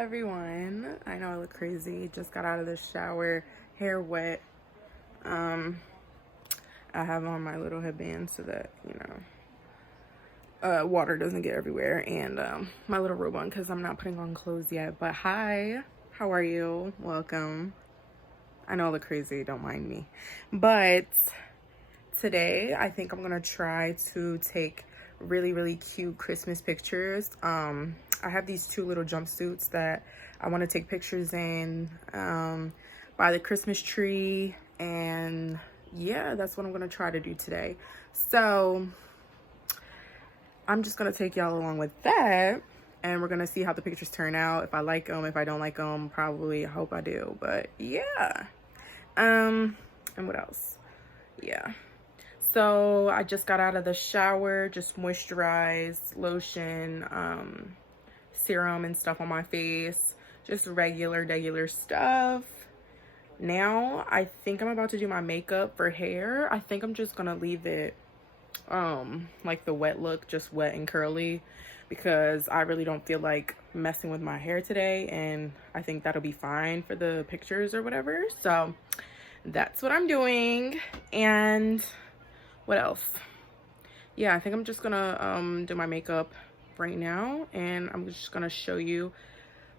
everyone. I know I look crazy. Just got out of the shower, hair wet. I have on my little headband so that, water doesn't get everywhere, and my little robe on because I'm not putting on clothes yet. But hi, how are you? Welcome. I know I look crazy, don't mind me. But today I think I'm gonna try to take really cute Christmas pictures. I have these two little jumpsuits that I want to take pictures in by the Christmas tree, and yeah, that's what I'm gonna try to do today. So I'm just gonna take y'all along with that, and we're gonna see how the pictures turn out. If I like them, if I don't like them, probably, I hope I do. But yeah, and what else? Yeah, so I just got out of the shower, just moisturized, lotion, serum and stuff on my face, just regular stuff. Now I think I'm about to do my makeup for hair. I think I'm just gonna leave it like the wet look, just wet and curly, because I really don't feel like messing with my hair today, and I think that'll be fine for the pictures or whatever. So that's what I'm doing. And what else? Yeah, I think I'm just gonna do my makeup right now, and I'm just gonna show you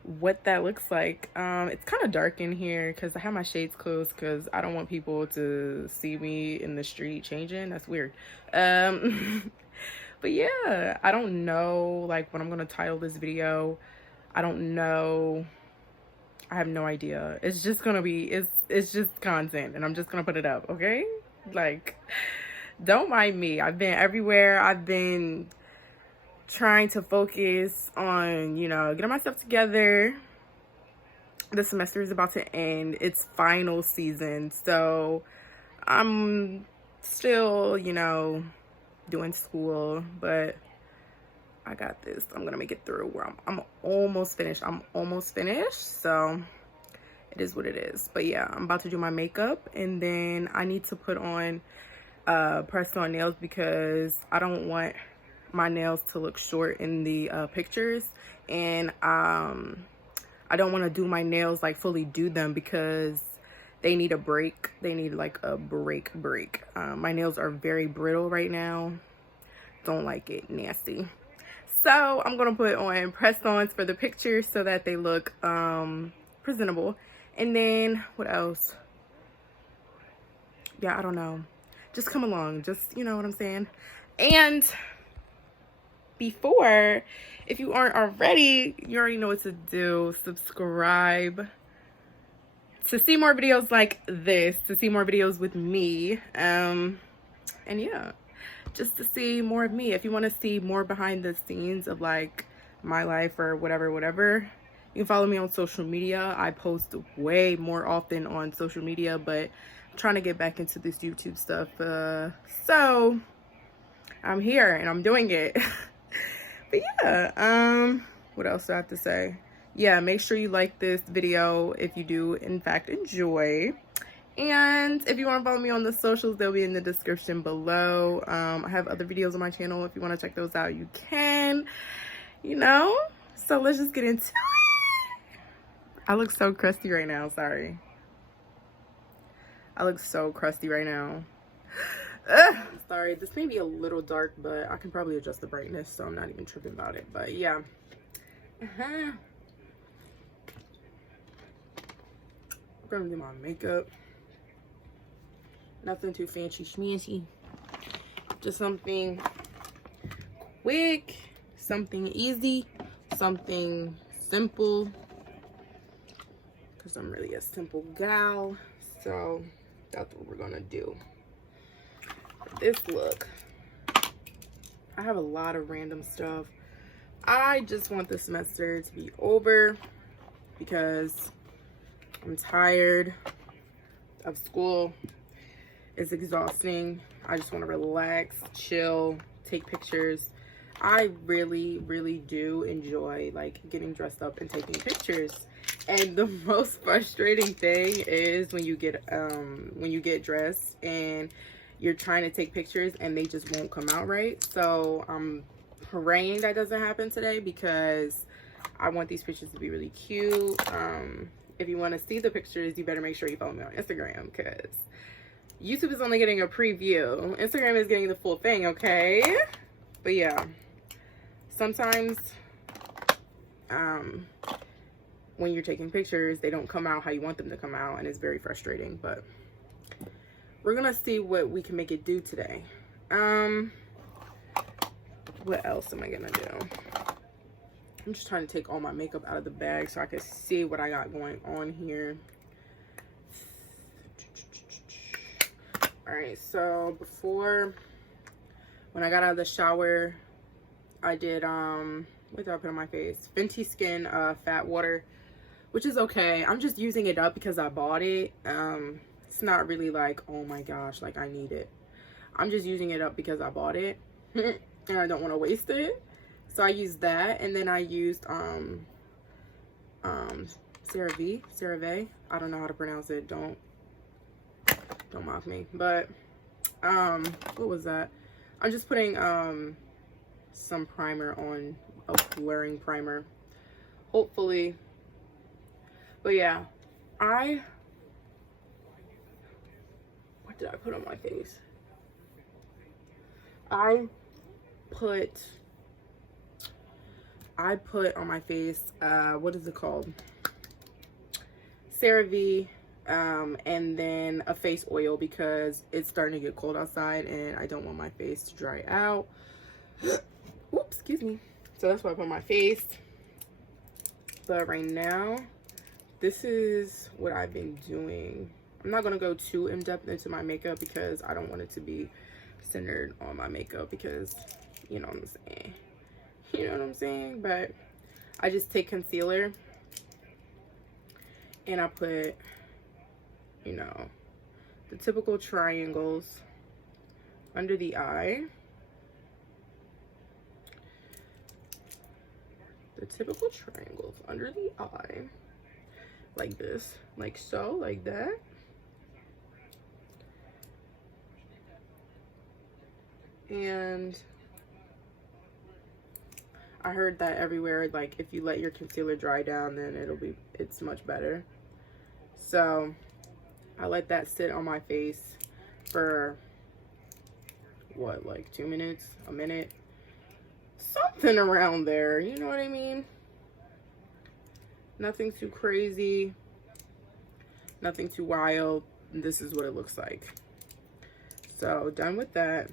what that looks like. It's kind of dark in here because I have my shades closed because I don't want people to see me in the street changing. That's weird. But yeah, I don't know like what I'm gonna title this video. I don't know. I have no idea. It's just gonna be, it's just content, and I'm just gonna put it up, okay? Like, don't mind me. I've been everywhere. I've been trying to focus on, getting myself together. The semester is about to end. It's final season. So I'm still, doing school, but I got this. I'm going to make it through. Where I'm almost finished. So it is what it is. But yeah, I'm about to do my makeup, and then I need to put on press on nails because I don't want my nails to look short in the pictures, and I don't want to do my nails, like fully do them, because they need a break. They need like a break. My nails are very brittle right now. Don't like it. Nasty. So I'm gonna put on press-ons for the pictures so that they look presentable. And then what else? Yeah, I don't know. Just come along. Just, you know what I'm saying? And before, if you aren't already, you already know what to do. Subscribe to see more videos like this, to see more videos with me, and yeah, just to see more of me. If you want to see more behind the scenes of like my life or whatever, you can follow me on social media. I post way more often on social media, but I'm trying to get back into this YouTube stuff, so I'm here and I'm doing it. But yeah, what else do I have to say? Yeah, make sure you like this video if you do in fact enjoy. And if you want to follow me on the socials, they'll be in the description below. I have other videos on my channel. If you want to check those out, you can, so let's just get into it. I look so crusty right now. Sorry. I look so crusty right now. Sorry, this may be a little dark, but I can probably adjust the brightness, so I'm not even tripping about it. But yeah, I'm gonna do my makeup. Nothing too fancy schmancy, just something quick, something easy, something simple, because I'm really a simple gal. So that's what we're gonna do. This look, I have a lot of random stuff. I just want the semester to be over because I'm tired of school. It's exhausting. I just want to relax, chill, take pictures. I really do enjoy like getting dressed up and taking pictures. And the most frustrating thing is when you get dressed and you're trying to take pictures and they just won't come out right. So I'm praying that doesn't happen today, because I want these pictures to be really cute. If you want to see the pictures, you better make sure you follow me on Instagram, because YouTube is only getting a preview. Instagram is getting the full thing, okay? But yeah, sometimes when you're taking pictures, they don't come out how you want them to come out, and it's very frustrating. But we're gonna see what we can make it do today. What else am I gonna do? I'm just trying to take all my makeup out of the bag so I can see what I got going on here. All right, so when I got out of the shower, I did what did I put on my face? Fenty Skin Fat Water, which is okay. I'm just using it up because I bought it. It's not really like, oh my gosh, like I need it. I'm just using it up because I bought it and I don't want to waste it. So I used that, and then I used CeraVe. I don't know how to pronounce it. Don't mock me. But what was that? I'm just putting some primer on, a blurring primer, hopefully. But yeah, what did I put on my face? I put on my face, what is it called? CeraVe, and then a face oil, because it's starting to get cold outside and I don't want my face to dry out. Oops, excuse me. So that's what I put on my face. But right now, this is what I've been doing. I'm not gonna go too in-depth into my makeup because I don't want it to be centered on my makeup, because you know what I'm saying. You know what I'm saying? But I just take concealer and I put, you know, the typical triangles under the eye. The typical triangles under the eye. Like this. Like so. Like that. And I heard that everywhere, like if you let your concealer dry down, then it's much better. So I let that sit on my face for what, like 2 minutes, a minute, something around there, you know what I mean? Nothing too crazy, nothing too wild. This is what it looks like. So done with that.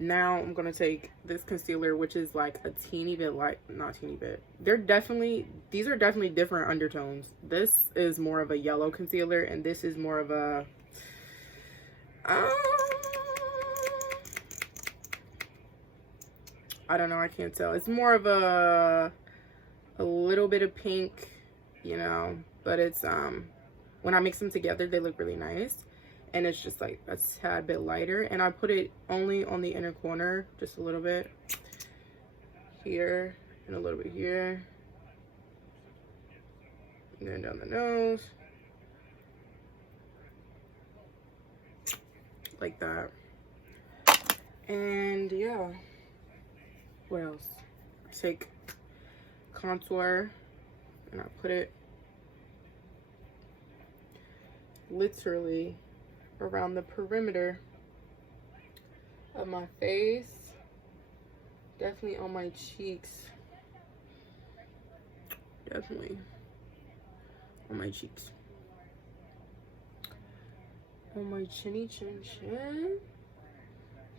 Now I'm gonna take this concealer, which is like a teeny bit light, not teeny bit. These are definitely different undertones. This is more of a yellow concealer, and this is more of a, I don't know, I can't tell. It's more of a little bit of pink, you know, but it's, when I mix them together, they look really nice. And it's just like a tad bit lighter, and I put it only on the inner corner, just a little bit here and a little bit here, and then down the nose like that. And yeah, what else? I take contour and I put it literally around the perimeter of my face, definitely on my cheeks, definitely on my cheeks, on my chinny chin chin,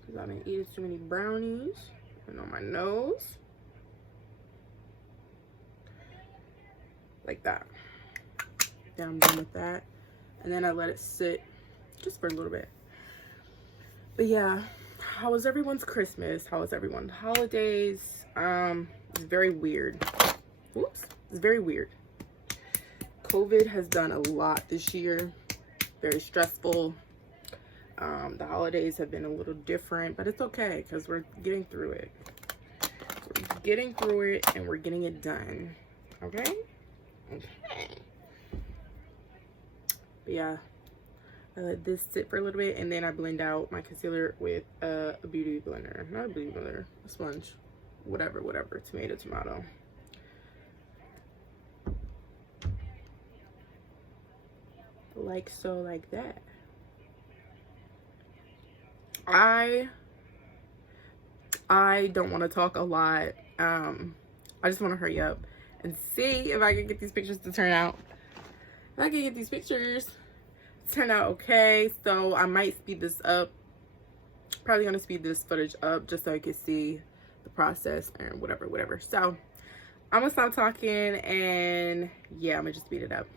because I've been eating too many brownies, and on my nose, like that. Then I'm done with that, and then I let it sit just for a little bit. But yeah, how was everyone's Christmas? How was everyone's holidays? It's very weird. Oops, it's very weird. COVID has done a lot this year. Very stressful. The holidays have been a little different, but it's okay because we're getting through it. We're getting through it and we're getting it done. Okay? Okay. But yeah, I let this sit for a little bit, and then I blend out my concealer with a beauty blender. Not a beauty blender, a sponge. Whatever. Tomato. like so, like that. I don't want to talk a lot. I just want to hurry up and see if I can get these pictures to turn out. If I can get these pictures to turn out okay, so I might speed this up. Probably gonna speed this footage up just so I can see the process and whatever. So I'm gonna stop talking and yeah, I'm gonna just speed it up.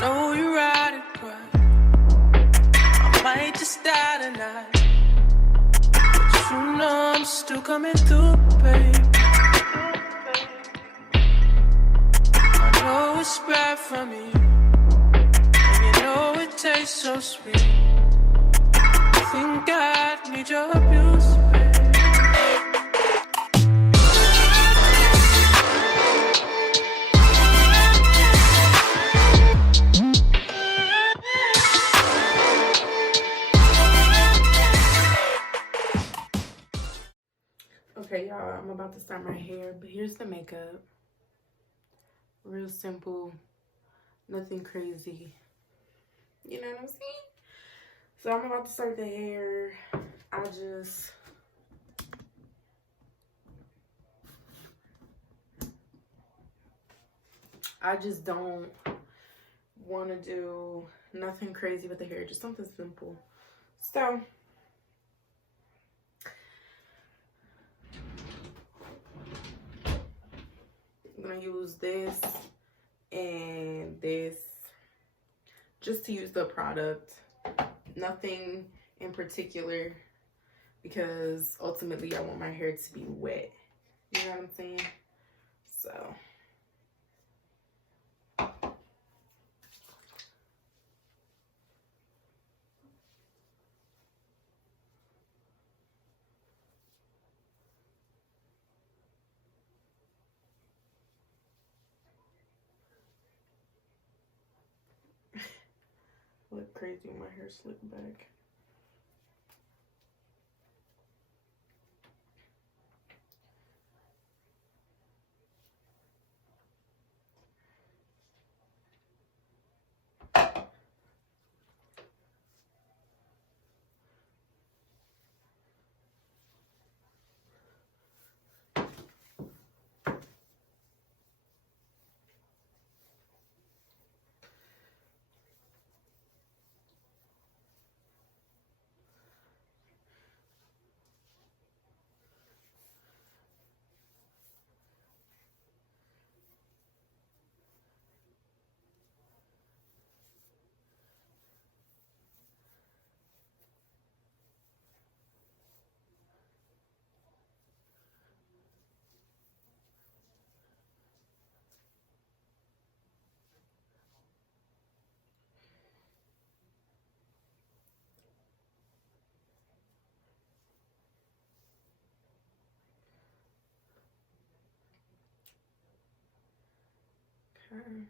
Know you're riding quiet. I might just die tonight, but you know I'm still coming through, babe. I know it's bad for me, and you know it tastes so sweet. I think I need your abuse, babe. Okay, y'all, I'm about to start my hair, but here's the makeup. Real simple, nothing crazy. You know what I'm saying? So I'm about to start the hair. I just don't want to do nothing crazy with the hair, just something simple. So I'm gonna use this and this just to use the product, nothing in particular, because ultimately I want my hair to be wet. You know what I'm saying? So look crazy when my hair slicked back. Okay.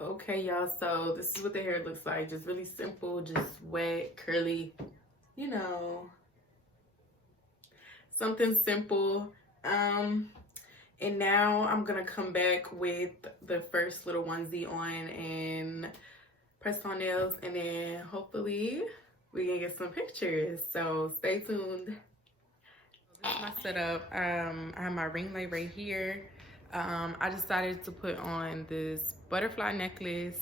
Okay, y'all, so this is what the hair looks like. Just really simple, just wet, curly, you know, something simple. And now I'm gonna come back with the first little onesie on and press on nails, and then hopefully we can get some pictures. So stay tuned. This is my setup. I have my ring light right here. I decided to put on this butterfly necklace,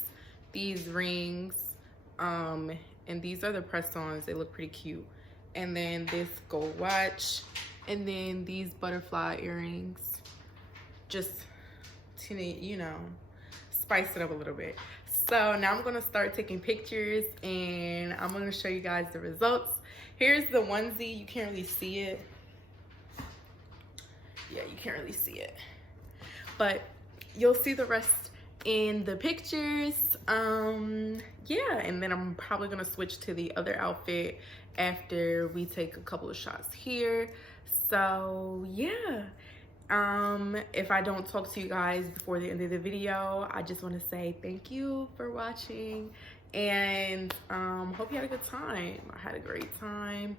these rings, and these are the press-ons. They look pretty cute. And then this gold watch, and then these butterfly earrings, just to, you know, spice it up a little bit. So now I'm gonna start taking pictures and I'm gonna show you guys the results. Here's the onesie. You can't really see it. Yeah, you can't really see it, but you'll see the rest in the pictures. Yeah, and then I'm probably gonna switch to the other outfit after we take a couple of shots here. So yeah, if I don't talk to you guys before the end of the video, I just want to say thank you for watching, and hope you had a good time. I had a great time,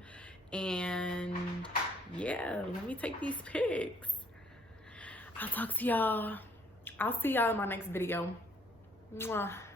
and yeah, let me take these pics. I'll talk to y'all. I'll see y'all in my next video. Mwah.